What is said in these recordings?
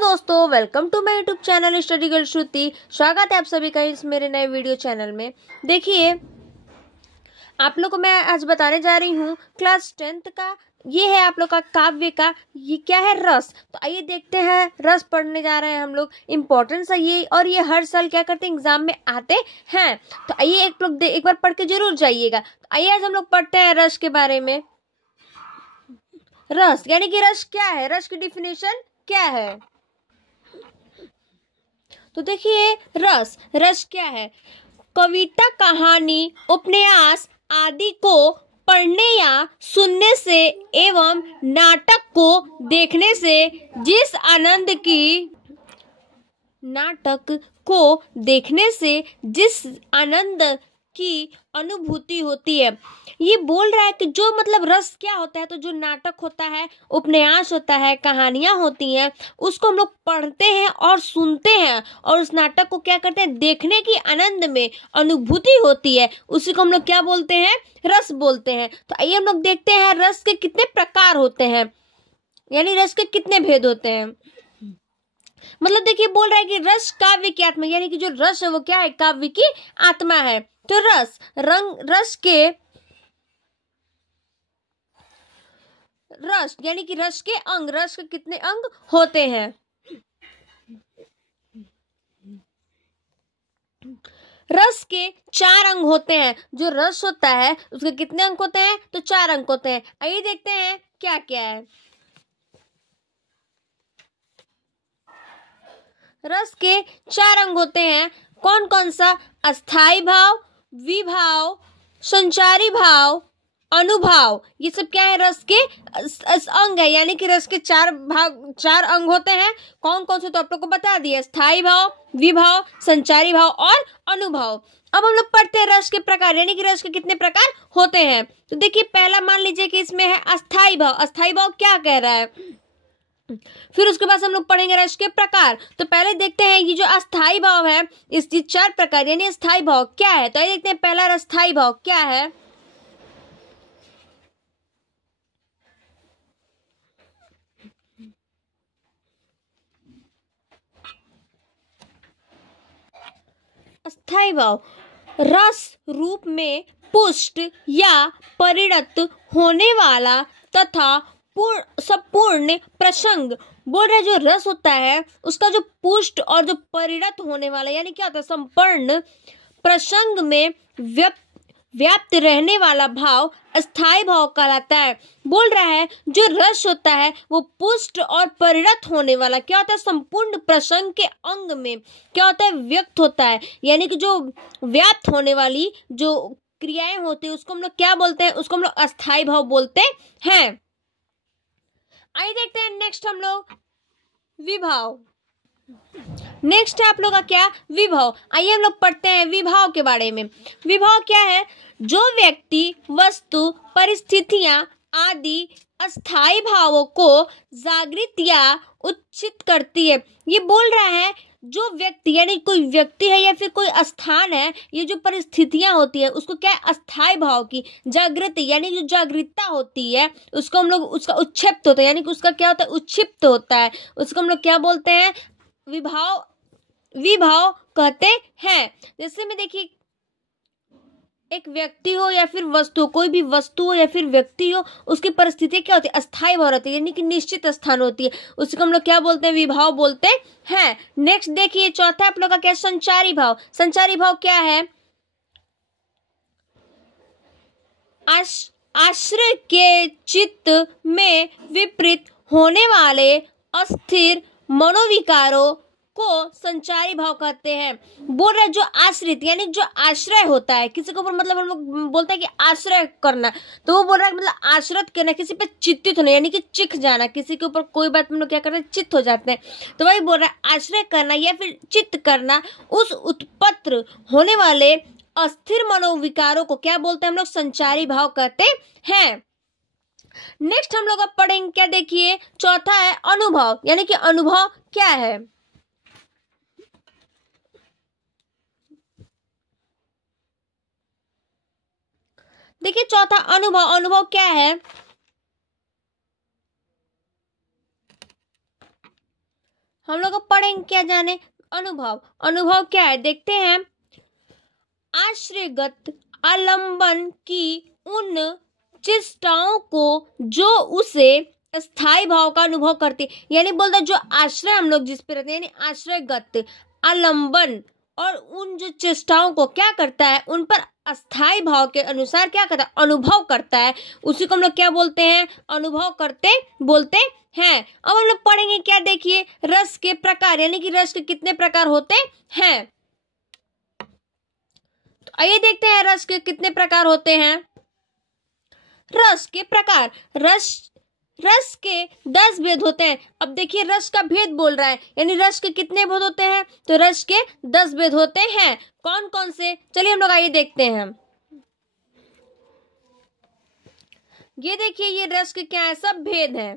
दोस्तों, welcome to my YouTube channel study girl Shruti. स्वागत है आप सभी का इस मेरे नए वीडियो चैनल में। देखिए, आप लोग को मैं आज बताने जा रही हूँ क्लास 10th का। ये है आप लोग का काव्य का, ये क्या है, रस। तो आइए देखते हैं, रस पढ़ने जा रहे हैं हम लोग। इम्पोर्टेंस है ये, और ये हर साल क्या करते हैं, एग्जाम में आते हैं। तो आइए एक बार पढ़ के जरूर जाइएगा। तो आइए आज हम लोग पढ़ते हैं रस के बारे में। रस यानी कि रस क्या है, रस की डिफिनेशन क्या है। तो देखिए, रस क्या है। कविता, कहानी, उपन्यास आदि को पढ़ने या सुनने से एवं नाटक को देखने से जिस आनंद की अनुभूति होती है। ये बोल रहा है कि जो मतलब रस क्या होता है, तो जो नाटक होता है, उपन्यास होता है, कहानियां होती हैं, उसको हम लोग पढ़ते हैं और सुनते हैं, और उस नाटक को क्या करते हैं, देखने की आनंद में अनुभूति होती है, उसी को हम लोग क्या बोलते हैं, रस बोलते हैं। तो आइए हम लोग देखते हैं रस के कितने प्रकार होते हैं, यानी रस के कितने भेद होते हैं। मतलब देखिए, बोल रहा है कि रस काव्य की आत्मा, यानी कि जो रस है वो क्या है, काव्य की आत्मा है। तो रस यानी कि रस के अंग, रस के कितने अंग होते हैं। रस के 4 अंग होते हैं। जो रस होता है उसके कितने अंग होते हैं, तो 4 अंग होते हैं। आइए देखते हैं क्या क्या है। रस के 4 अंग होते हैं। कौन कौन सा, अस्थाई भाव, विभाव, संचारी भाव, अनुभाव। ये सब क्या है, रस के अंग है, यानी कि रस के 4 अंग होते हैं। कौन कौन से, तो आप लोग को बता दिया, स्थायी भाव, विभाव, संचारी भाव और अनुभाव। अब हम लोग पढ़ते हैं रस के प्रकार, यानी कि रस के कितने प्रकार होते हैं। तो देखिए, पहला मान लीजिए कि इसमें है अस्थाई भाव। अस्थाई भाव क्या कह रहा है, फिर उसके बाद हम लोग पढ़ेंगे रस के प्रकार। तो पहले देखते हैं ये जो अस्थाई भाव है, इसकी 4 प्रकार, यानी अस्थाई भाव क्या है। तो ये देखते हैं, पहला अस्थाई भाव क्या है। अस्थाई भाव रस रूप में पुष्ट या परिणत होने वाला तथा संपूर्ण प्रसंग। बोल रहे, जो रस होता है उसका जो पुष्ट और जो परिणत होने वाला, यानी क्या होता है, संपूर्ण प्रसंग में व्याप्त रहने वाला भाव अस्थाई भाव कहलाता है। बोल रहा है जो रस होता है वो पुष्ट और परिणत होने वाला क्या होता है, संपूर्ण प्रसंग के अंग में क्या होता है, व्यक्त होता है। यानी कि जो व्याप्त होने वाली जो क्रियाएं होती है उसको हम लोग क्या बोलते हैं, उसको हम लोग अस्थाई भाव बोलते हैं। आइए देखते हैं नेक्स्ट हम लोग विभाव। नेक्स्ट है आप लोग का क्या, विभाव। आइए हम लोग पढ़ते हैं विभाव के बारे में। विभाव क्या है, जो व्यक्ति, वस्तु, परिस्थितियां आदि अस्थाई भावों को जागृत या उच्चित करती है। ये बोल रहा है जो व्यक्ति, यानी कोई व्यक्ति है या फिर कोई स्थान है, ये जो परिस्थितियां होती है उसको क्या है, अस्थाई भाव की जागृति, यानी जो जागृतता होती है उसको हम लोग, उसका उच्छिप्त होता है, यानी कि उसका क्या होता है, उच्छिप्त होता है, उसको हम लोग क्या बोलते हैं, विभाव कहते हैं। जैसे में देखिए, एक व्यक्ति हो या फिर वस्तु, कोई भी वस्तु हो या फिर व्यक्ति हो, उसकी परिस्थिति क्या होती है, अस्थाई भाव रहती है, यानी कि निश्चित स्थान होती है, उसको हम लोग क्या बोलते हैं, विभाव बोलते हैं। नेक्स्ट देखिए, चौथा आप लोग का क्या, संचारी भाव। संचारी भाव क्या है, आश्रय के चित्त में विपरीत होने वाले अस्थिर मनोविकारों को संचारी भाव कहते हैं। बोल रहे जो आश्रित, यानी जो आश्रय होता है किसी के ऊपर, मतलब हम लोग बोलते हैं कि आश्रय करना, तो वो बोल रहा है मतलब आश्रित करना, किसी पे चित्तित होना, यानी कि चिख जाना, किसी के ऊपर कोई बात हम लोग क्या करते हैं, चित्त हो जाते हैं। तो वही बोल रहा है, आश्रय करना या फिर चित्त करना, उस उत्पन्न होने वाले अस्थिर मनोविकारों को क्या बोलते हैं हम लोग, संचारी भाव कहते हैं। नेक्स्ट हम लोग अब पढ़ेंगे क्या, देखिए चौथा है अनुभव। यानी कि अनुभव क्या है, देखिए चौथा अनुभव। अनुभव क्या है, हम लोग पढ़ेंगे क्या जाने, अनुभव। अनुभव क्या है देखते हैं। आश्रयगत आलंबन की उन चेष्टाओं को जो उसे स्थायी भाव का अनुभव करती, यानी बोलता जो आश्रय हम लोग जिस पे रहते हैं, यानी आश्रयगत आलंबन और उन जो चेष्टाओं को क्या करता है, उन पर अस्थाई भाव के अनुसार क्या करता है, अनुभव करता है, उसी को हम लोग क्या बोलते हैं, अनुभव करते बोलते हैं। अब हम लोग पढ़ेंगे क्या, देखिए रस के प्रकार, यानी कि रस के कितने प्रकार होते हैं। तो आइए देखते हैं रस के कितने प्रकार होते हैं। रस के प्रकार, रस के 10 भेद होते हैं। अब देखिए रस का भेद बोल रहा है, यानी रस के कितने भेद होते हैं, तो रस के 10 भेद होते हैं। कौन कौन से, चलिए हम लोग आइए देखते हैं। ये देखिए ये रस के क्या है, सब भेद है।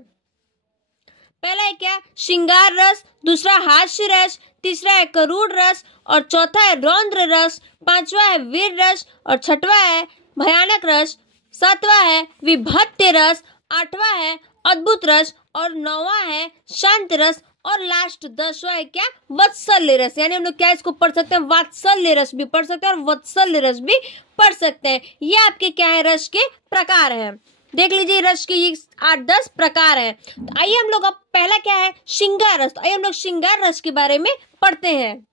पहला है क्या, श्रृंगार रस, दूसरा हास्य रस, तीसरा है करूण रस, और चौथा है रौद्र रस, पांचवा है वीर रस, और छठवा है भयानक रस, सातवां है विभत्य रस, आठवां है अद्भुत रस, और नौवां है शांत रस, और लास्ट 10वां है क्या, वत्सल्य रस। यानी हम लोग क्या इसको पढ़ सकते हैं, वात्सल्य रस भी पढ़ सकते हैं और वत्सल्य रस भी पढ़ सकते हैं। ये आपके क्या है, रस के प्रकार हैं। देख लीजिए रस के ये 8-10 प्रकार हैं। तो आइए हम लोग अब पहला क्या है, श्रृंगार रस। तो आइए हम लोग श्रृंगार रस के बारे में पढ़ते हैं।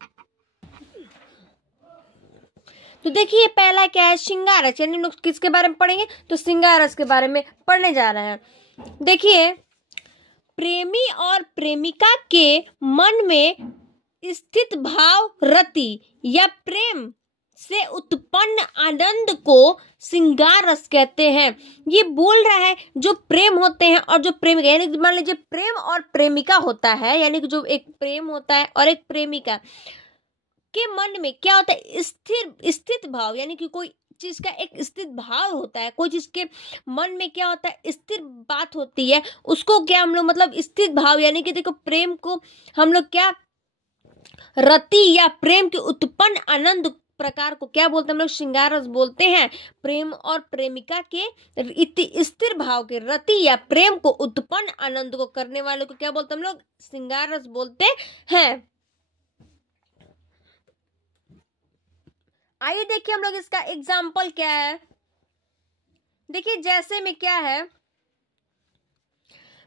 तो देखिए पहला क्या है, श्रृंगार रस, यानी हम लोग किसके बारे में पढ़ेंगे, तो श्रृंगार रस के बारे में पढ़ने जा रहे हैं। देखिए प्रेमी और प्रेमिका के मन में स्थित भाव रति या प्रेम से उत्पन्न आनंद को श्रृंगार रस कहते हैं। ये बोल रहा है जो प्रेम होते हैं और जो प्रेमिका, यानी मान लीजिए प्रेम और प्रेमिका होता है, यानी कि जो एक प्रेम होता है और एक प्रेमिका के मन में क्या होता है, स्थित भाव, यानी कि कोई चीज का एक स्थित भाव होता है, कोई चीज के मन में क्या होता है, स्थिर बात होती है, उसको क्या हम लोग मतलब स्थित भाव, यानी कि देखो प्रेम को हम लोग क्या रति या प्रेम के उत्पन्न आनंद प्रकार को क्या बोलते हैं, हम लोग श्रृंगार रस बोलते हैं। प्रेम और प्रेमिका के स्थिर भाव के रति या प्रेम को उत्पन्न आनंद को करने वाले को क्या बोलते हैं, हम लोग श्रृंगार रस बोलते हैं। आइए देखिए हम लोग इसका एग्जाम्पल क्या है। देखिए जैसे में क्या है,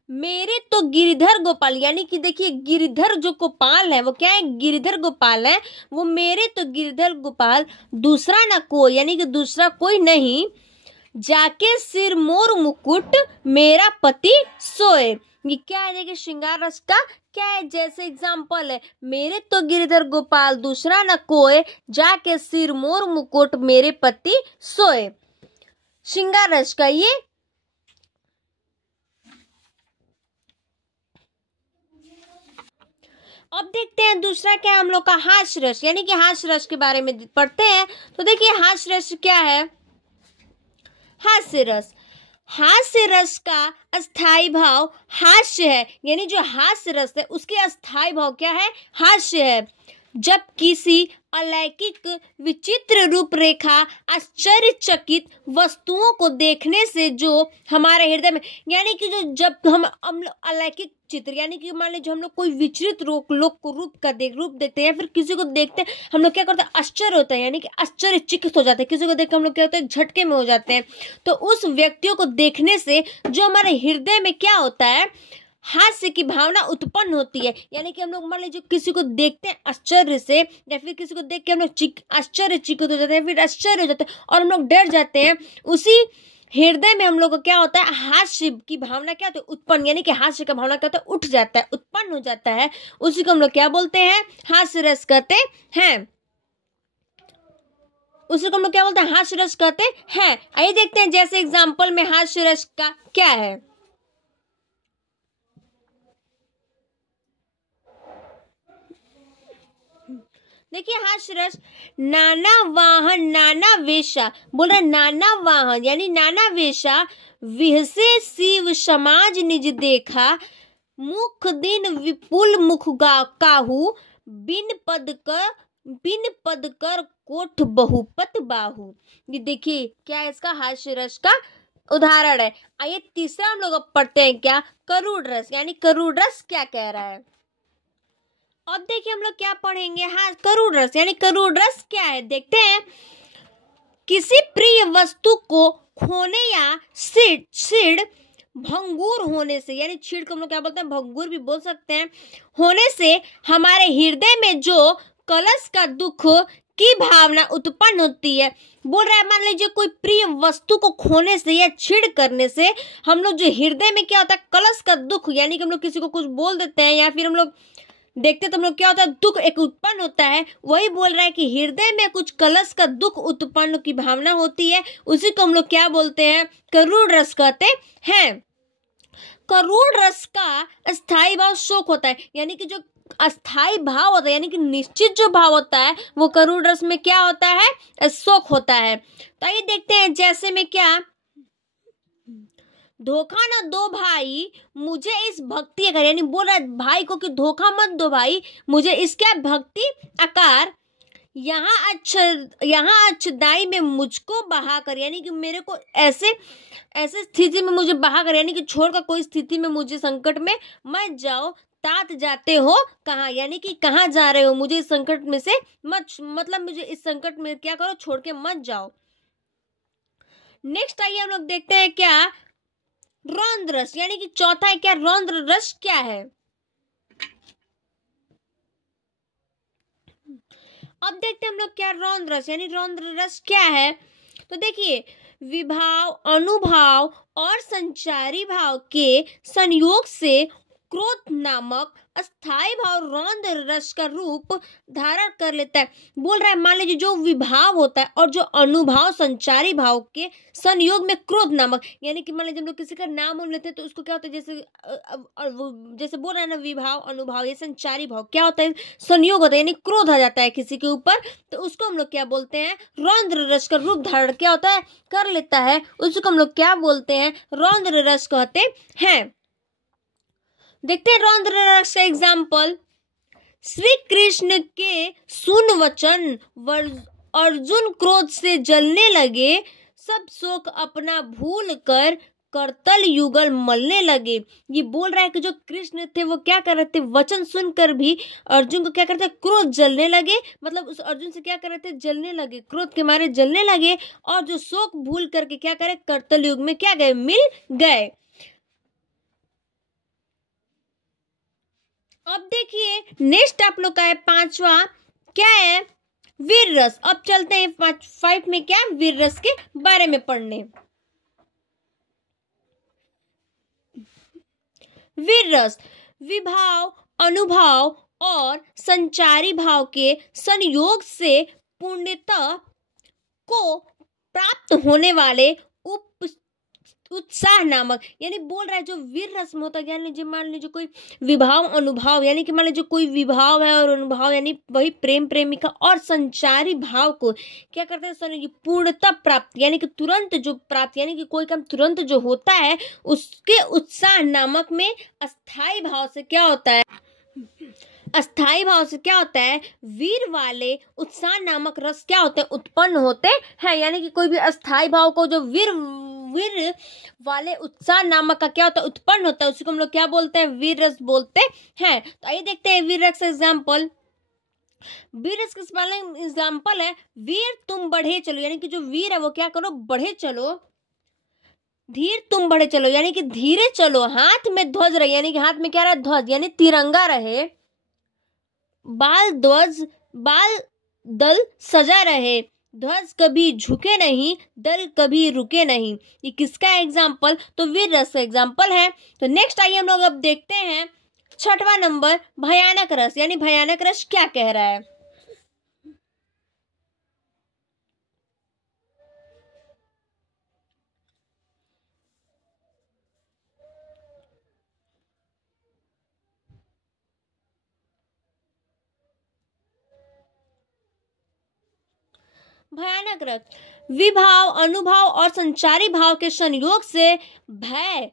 मेरे तो गिरिधर गोपाल, यानी कि देखिए गिरिधर जो गोपाल है वो क्या है, गिरिधर गोपाल है, वो मेरे तो गिरिधर गोपाल दूसरा ना कोई, यानी कि दूसरा कोई नहीं, जाके सिर मोर मुकुट मेरा पति सोए। ये क्या है, देखिए श्रृंगार रस का क्या है, जैसे एग्जाम्पल है, मेरे तो गिरिधर गोपाल दूसरा न कोई, जाके सिर मोर मुकुट मेरे पति सोए। श्रृंगार रस का ये अब देखते हैं दूसरा क्या है, हम लोग का हास्य रस, यानी कि हास्य रस के बारे में पढ़ते हैं। तो देखिए हास्य रस क्या है, हास्य रस, हास्य रस का अस्थाई भाव हास्य है, यानी जो हास्य रस है उसके अस्थाई भाव क्या है, हास्य है। जब किसी अलौकिक विचित्र रूपरेखा आश्चर्यचकित वस्तुओं को देखने से जो हमारे हृदय में, यानी कि जो जब हम अलौकिक चित्र, यानी कि मान लीजिए हम लोग कोई विचलित लोग को रूप देखते हैं या फिर किसी को देखते हैं, हम लोग क्या करते हैं, आश्चर्य होता है, यानी कि आश्चर्यचकित हो जाते हैं, किसी को देख कर हम लोग क्या होता है, झटके में हो जाते हैं। तो उस व्यक्तियों को देखने से जो हमारे हृदय में क्या होता है, हास्य की भावना उत्पन्न होती है, यानी कि हम लोग मान लीजिए किसी को देखते हैं आश्चर्य से, या फिर किसी को देख के हम लोग आश्चर्यचकित हो जाते हैं, फिर आश्चर्य हो जाते हैं और हम लोग डर जाते हैं, उसी हृदय में हम लोग को क्या होता है, हास्य की भावना क्या होती है, उत्पन्न, यानी कि हास्य का भावना क्या होता है, उठ जाता है, उत्पन्न हो जाता है, उसी को हम लोग क्या बोलते हैं, हास्य रस कहते हैं। उसी को हम लोग क्या बोलते हैं, हास्य रस कहते हैं। आइए देखते हैं जैसे एग्जाम्पल में हास्य रस का क्या है। देखिए हास्य रस, नाना वाहन नाना वेशा, बोल रहा नाना वाहन यानी नाना वेशा, विहसे शिव समाज निज देखा, मुख दिन विपुल मुख काहू, बिन पद कर कोठ बहुपत बाहू। ये देखिए क्या है, इसका हास्य रस का उदाहरण है। आइए तीसरा हम लोग अब पढ़ते हैं क्या, करूण रस, यानी करूण रस क्या कह रहा है। अब देखिए हम लोग क्या पढ़ेंगे, हाँ करूण रस, यानी करूण रस क्या है देखते हैं। किसी प्रिय वस्तु को खोने या छिड़ भंगुर होने से, यानी छिड़ को हम लोग क्या बोलते हैं, भंगुर भी बोल सकते हैं, होने से हमारे हृदय में जो कलश का दुख की भावना उत्पन्न होती है। बोल रहा है मान लीजिए कोई प्रिय वस्तु को खोने से या छीड़ करने से हम लोग जो हृदय में क्या होता है, कलश का दुख, यानी कि हम लोग किसी को कुछ बोल देते हैं या फिर हम लोग देखते तो हम लोग क्या होता है, दुख एक उत्पन्न होता है। वही बोल रहा है कि हृदय में कुछ कलश का दुख उत्पन्न की भावना होती है, उसी को हम लोग क्या बोलते हैं, करुण रस कहते हैं। करुण रस का स्थायी भाव शोक होता है, यानी कि जो अस्थाई भाव होता है, यानी कि निश्चित जो भाव होता है वो करुण रस में क्या होता है, शोक होता है। तो आइए देखते हैं, जैसे में क्या, धोखा न दो भाई मुझे इस भक्ति आकार, यानी बोल रहा है भाई को कि धोखा मत दो भाई मुझे इसका भक्ति आकार, यहाँ अच्छाई में मुझको बहा कर, यानी कि मेरे को ऐसे स्थिति में मुझे बहा कर, यानी कि छोड़कर कोई स्थिति में मुझे संकट में मत जाओ, तात जाते हो कहाँ, यानी कि कहाँ जा रहे हो, मुझे इस संकट में से मत, मतलब मुझे इस संकट में क्या करो, छोड़ के मत जाओ। नेक्स्ट आइए हम लोग देखते हैं क्या, रौद्र रस, यानी कि चौथा है क्या, रौद्र रस क्या है। अब देखते हैं हम लोग क्या रौद्र रस, यानी रौद्र रस क्या है। तो देखिए, विभाव, अनुभाव और संचारी भाव के संयोग से क्रोध नामक अस्थाई भाव रौद्र रस का रूप धारण कर लेता है। बोल रहा है मान लीजिए जो विभाव होता है और जो अनुभाव संचारी भाव के संयोग में क्रोध नामक, यानी कि मान लीजिए हम लोग किसी का नाम लेते हैं तो उसको क्या होता है, जैसे बोल रहा है ना, विभाव अनुभाव ये संचारी भाव क्या होता है, संयोग होता है, यानी क्रोध आ जाता है किसी के ऊपर, तो उसको हम लोग क्या बोलते हैं, रौद्र रस का रूप धारण क्या होता है, कर लेता है, उसको हम लोग क्या बोलते हैं, रौद्र रस कहते हैं। देखते हैं रौद्र रस का एग्जाम्पल, श्री कृष्ण के सुन वचन अर्जुन क्रोध से जलने लगे, सब शोक अपना भूल कर करतल युगल मलने लगे। ये बोल रहा है कि जो कृष्ण थे वो क्या कर रहे थे, वचन सुनकर भी अर्जुन को क्या करते, क्रोध जलने लगे, मतलब उस अर्जुन से क्या कर रहे थे, जलने लगे, क्रोध के मारे जलने लगे, और जो शोक भूल करके क्या करे, करतल युग में क्या गए, मिल गए। अब देखिए नेक्स्ट आप लोग का है पांचवा, क्या है, वीर रस। अब चलते हैं 5 में क्या, वीर रस के बारे में पढ़ने। वीर रस विभाव, अनुभाव और संचारी भाव के संयोग से पूर्णता को प्राप्त होने वाले उत्साह नामक, यानी बोल रहा है जो वीर रस में होता है, यानी मान लीजिए कोई विभाव अनुभाव, यानी कि मान लीजिए कोई विभाव है और अनुभाव, यानी वही प्रेम प्रेमिका, और संचारी भाव को क्या करते हैं, पूर्णता प्राप्त, यानी कि तुरंत जो प्राप्त, यानी कि कोई काम तुरंत जो होता है उसके उत्साह नामक में अस्थाई भाव से क्या होता है, अस्थाई भाव से क्या होता है, वीर वाले उत्साह नामक रस क्या होते हैं, उत्पन्न होते हैं। यानी कि कोई भी अस्थाई भाव को जो वीर वाले उत्साह नामक का क्या होता है, उत्पन्न होता है, उसी को हम लोग क्या बोलते हैं, वीर रस बोलते हैं। तो आइए देखते हैं वीर रस एग्जाम्पल। वीर रस का एग्जाम्पल है, वीर तुम बढ़े चलो, यानी कि जो वीर है वो क्या करो, बढ़े चलो, धीर तुम बढ़े चलो, यानी कि धीरे चलो, हाथ में ध्वज रहे, यानी कि हाथ में क्या रहा, ध्वज, यानी तिरंगा रहे, बाल दल सजा रहे, ध्वज कभी झुके नहीं, दल कभी रुके नहीं। ये किसका एग्जाम्पल, तो वीर रस का एग्जाम्पल है। तो नेक्स्ट आइए हम लोग अब देखते हैं 6वां नंबर, भयानक रस, यानी भयानक रस क्या कह रहा है। भयानक रस विभाव, अनुभव और संचारी भाव के संयोग से भय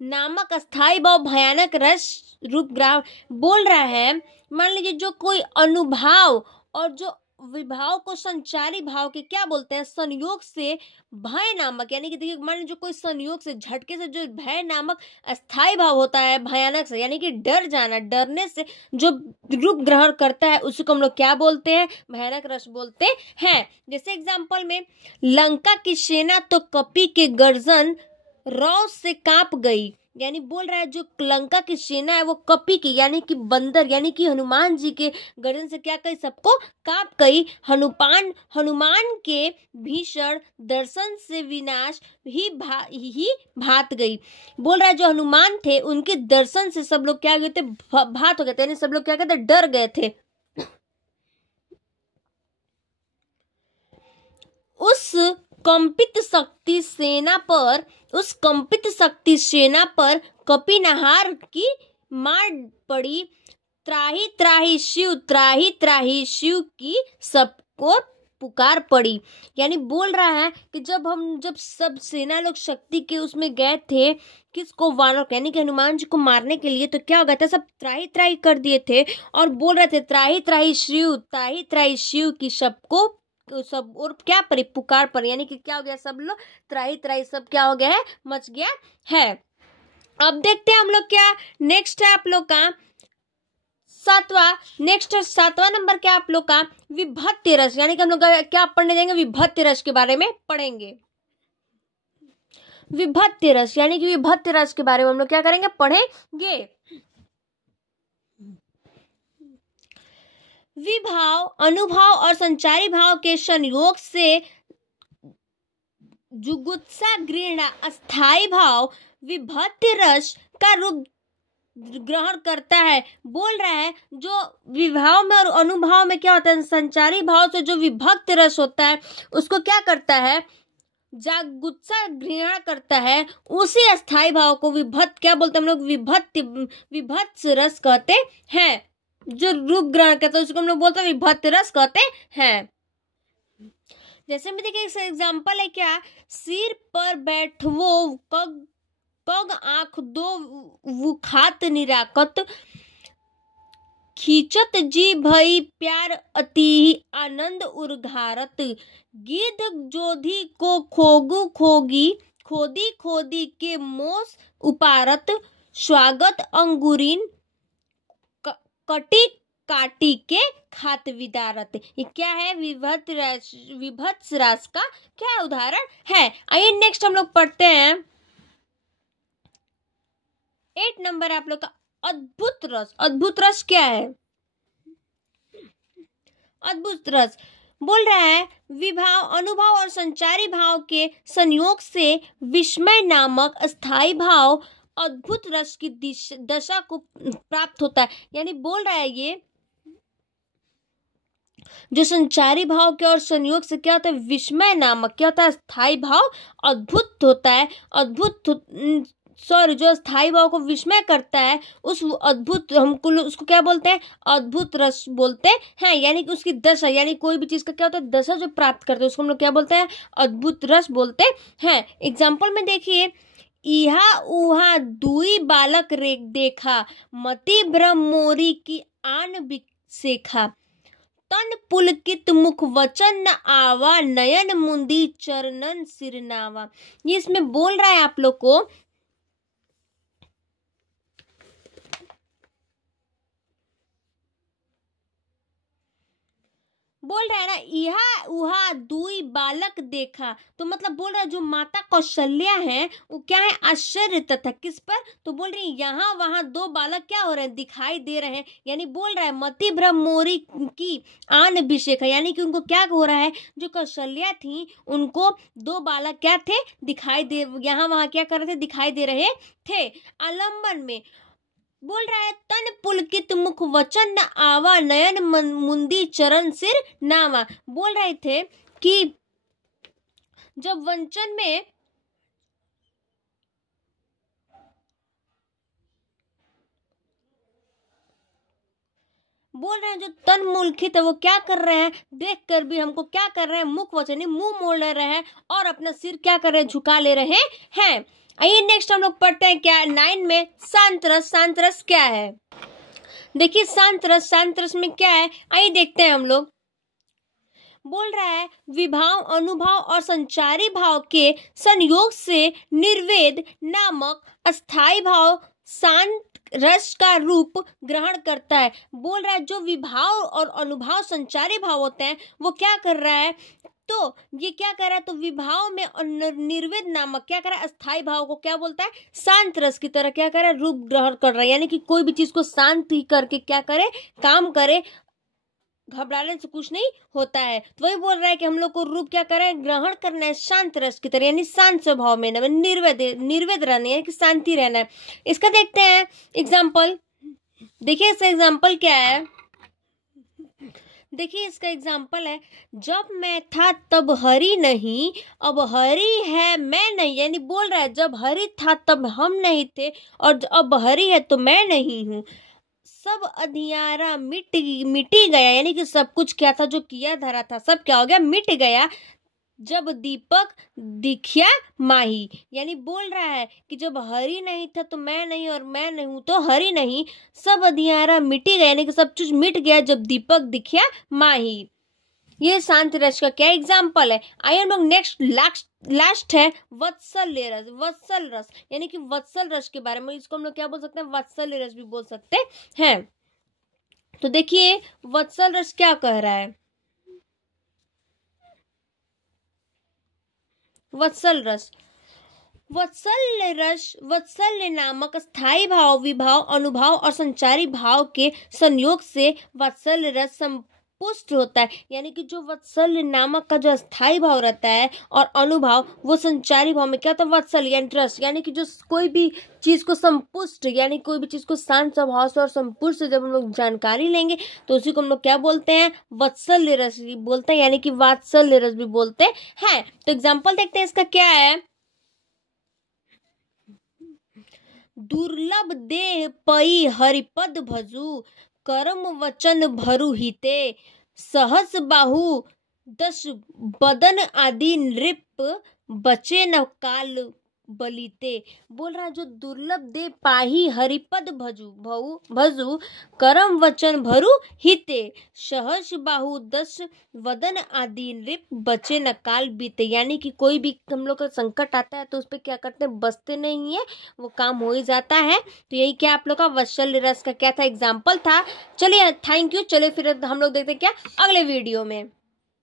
नामक अस्थाई भाव भयानक रस रूप ग्राह बोल रहा है। मान लीजिए जो कोई अनुभाव और जो विभाव को संचारी भाव के क्या बोलते हैं, संयोग से भय नामक, यानी कि देखिए मान लीजिए कोई संयोग से झटके से जो भय नामक अस्थाई भाव होता है, भयानक से यानी कि डर जाना, डरने से जो रूप ग्रहण करता है उसी को हम लोग क्या बोलते हैं, भयानक रस बोलते हैं। जैसे एग्जाम्पल में, लंका की सेना तो कपी के गर्जन रौ से कांप गई, यानी बोल रहा है जो लंका की सेना है वो कपी की यानी कि बंदर यानी कि हनुमान जी के गर्जन से क्या कही, सबको कांप गई। हनुमान के भीषण दर्शन से विनाश ही भात गई। बोल रहा है जो हनुमान थे उनके दर्शन से सब लोग क्या गए थे, भात हो गए थे, यानी सब लोग क्या कहते, डर गए थे। उस कंपित शक्ति सेना पर कपिनहार की मार पड़ी। त्राही त्राही शिव की सबको पुकार पड़ी। यानी बोल रहा है कि जब सब सेना लोग शक्ति के उसमें गए थे, किसको, वानर यानी कि हनुमान जी को मारने के लिए, तो क्या हो गया था, सब त्राही त्राही कर दिए थे और बोल रहे थे त्राही त्राही शिव की सबको सब और क्या परी, पुकार पर, यानी कि क्या हो गया, सब लोग त्राही त्राही सब क्या हो गया है, मच गया है। अब देखते हैं हम लोग क्या नेक्स्ट है आप लोग का सातवां नंबर क्या आप लोग का, विभक्ति रस, यानी कि हम लोग क्या पढ़ने जाएंगे, विभक्ति रस के बारे में पढ़ेंगे। विभक्ति रस यानी कि विभक्ति रस के बारे में हम लोग क्या करेंगे, पढ़ेंगे। विभाव, अनुभाव और संचारी भाव के संयोग से जुगुप्सा घृणा अस्थाई भाव विभक्ति रस का रूप ग्रहण करता है। बोल रहा है जो विभाव में और अनुभाव में क्या होता है, संचारी भाव से जो विभक्त रस होता है उसको क्या करता है, जागुत्सा घृणा करता है। उसी अस्थाई भाव को विभक्त क्या बोलते हैं हम लोग, विभक्त रस कहते हैं। जो रूप ग्रहण करता है उसको हम लोग बोलते हैं विभक्त रस कहते हैं। जैसे में देखिए एग्जाम्पल है क्या, सिर पर बैठवो कग आंख दो वुखात निराकत, खींचत जी भई प्यार अति आनंद उर्घारत, गिद्ध जोधी को खोगु खोदी खोदी के मोस उपारत, स्वागत अंगुरीन कटी काटी के खात विदारत। ये क्या है, विभत्स रस का क्या उदाहरण है। आइए नेक्स्ट हम लोग पढ़ते हैं 8 नंबर आप लोग का अद्भुत रस। अद्भुत रस क्या है, अद्भुत रस बोल रहा है विभाव, अनुभव और संचारी भाव के संयोग से विस्मय नामक अस्थाई भाव अद्भुत रस की दशा को प्राप्त होता है। यानी बोल रहा है ये जो संचारी भाव के और संयोग से क्या होता है, विस्मय नामक क्या होता है, स्थायी भाव अद्भुत होता है। जो स्थायी भाव को विस्मय करता है उस अद्भुत, हमको उसको क्या बोलते हैं, अद्भुत रस बोलते हैं। यानी कि उसकी दशा, यानी कोई भी चीज का क्या होता है, दशा जो प्राप्त करते हैं उसको हम लोग क्या बोलते हैं, अद्भुत रस बोलते हैं। एग्जाम्पल में देखिए, इहा उहा दुई बालक रे देखा, मति भ्रम मोरी की आन बिसेखा, तन पुलकित मुख वचन न आवा, नयन मुंदी चरणन सिरनावा। ये इसमें बोल रहा है आप लोग को, बोल रहा है ना, इहा उहा दुई बालक देखा, तो मतलब बोल रहा है जो माता कौशल्या है वो क्या है, आश्चर्य तथा किस पर, तो बोल रही है यहाँ वहां 2 बालक क्या हो रहे हैं, दिखाई दे रहे हैं। यानी बोल रहा है मति भ्रम मोरी की आन अभिषेक, यानी कि उनको क्या हो रहा है, जो कौशल्या थी उनको 2 बालक क्या थे, दिखाई दे, यहाँ वहां क्या कर रहे थे, दिखाई दे रहे थे। आलम्बन में बोल रहा है तन पुलकित मुख वचन न आवा, नयन मुंदी चरण सिर नावा। बोल रहे थे कि जब वंचन में बोल रहे हैं जो तन मुलखित है वो क्या कर रहे हैं, देख कर भी हमको क्या कर रहे हैं, मुख वचन मुंह मोड़ ले रहे हैं और अपना सिर क्या कर रहे हैं, झुका ले रहे हैं। आइए नेक्स्ट हम लोग पढ़ते हैं क्या 9 में शांत रस। शांत रस क्या है, देखिए शांत रस में क्या है, आइए देखते हैं हम लोग। बोल रहा है विभाव, अनुभाव और संचारी भाव के संयोग से निर्वेद नामक अस्थाई भाव शांत रस का रूप ग्रहण करता है। बोल रहा है जो विभाव और अनुभाव संचारी भाव होते हैं वो क्या कर रहा है, तो ये क्या कर रहा है, तो विभाव में निर्वेद नामक क्या कर रहा है, अस्थाई भाव को क्या बोलता है, शांत रस की तरह क्या कर रहा है, रूप ग्रहण कर रहा है। यानी कि कोई भी चीज को शांत ही करके क्या करे, काम करे, घबराने से कुछ नहीं होता है। तो वही बोल रहा है कि हम लोग को रूप क्या करें, ग्रहण करना है शांत रस की तरह, यानी शांत स्वभाव में निर्वेद रहना है कि शांति रहना है। इसका देखते हैं एग्जाम्पल। देखिए इसका एग्जाम्पल क्या है, देखिए इसका एग्जाम्पल है, जब मैं था तब हरि नहीं, अब हरि है मैं नहीं। यानी बोल रहा है जब हरि था तब हम नहीं थे और अब हरि है तो मैं नहीं हूँ। सब अधियारा मिटी गया, यानी कि सब कुछ क्या था, जो किया धरा था सब क्या हो गया, मिट गया। जब दीपक दिखया माही, यानी बोल रहा है कि जब हरि नहीं था तो मैं नहीं और मैं नहीं हूं तो हरि नहीं, सब अधियारा मिटी गया, यानी कि सब कुछ मिट गया जब दीपक दिखया माही। ये शांति रस का क्या एग्जाम्पल है। आइए हम लोग नेक्स्ट लास्ट है वत्सल्य रस। वत्सल रस यानी कि वत्सल रस के बारे में, इसको हम लोग क्या बोल सकते हैं, वत्सल्य रस भी बोल सकते हैं। तो देखिए वत्सल रस क्या कह रहा है, वत्सल रस, वत्सल्य नामक स्थायी भाव, विभाव, अनुभाव और संचारी भाव के संयोग से वत्सल्य रस संपुष्ट होता है। यानी कि जो वत्सल्य नामक का जो स्थायी भाव रहता है और अनुभाव वो संचारी भाव में क्या होता है, वत्सल्य यानी रस, यानी कि जो कोई भी चीज को संपुष्ट, यानी कोई भी चीज को शांत स्वभाव से और संपुष्ट से जब हम लोग जानकारी लेंगे तो उसी को हम लोग क्या बोलते हैं, वत्सल्य रस बोलते हैं, यानी कि वात्सल्य रस भी बोलते हैं। तो एग्जाम्पल देखते हैं इसका क्या है। दुर्लभ देह पई हरिपद भजू, कर्म वचन भरु हिते, सहस बाहु दस बदन आदि नृप, बचे न काल बलिते। बोल रहा है जो दुर्लभ दे पाही हरिपद भजू, करम वचन भरु हिते, सहस बाहु दस वदन आदि नृप, बचे न काल बीते। यानी कि कोई भी हम लोग का संकट आता है तो उस पर क्या करते हैं, बसते नहीं है, वो काम हो ही जाता है। तो यही क्या आप लोग का वत्सल्य रस का क्या था, एग्जाम्पल था। चलिए थैंक यू। चलिए फिर हम लोग देखते हैं क्या अगले वीडियो में।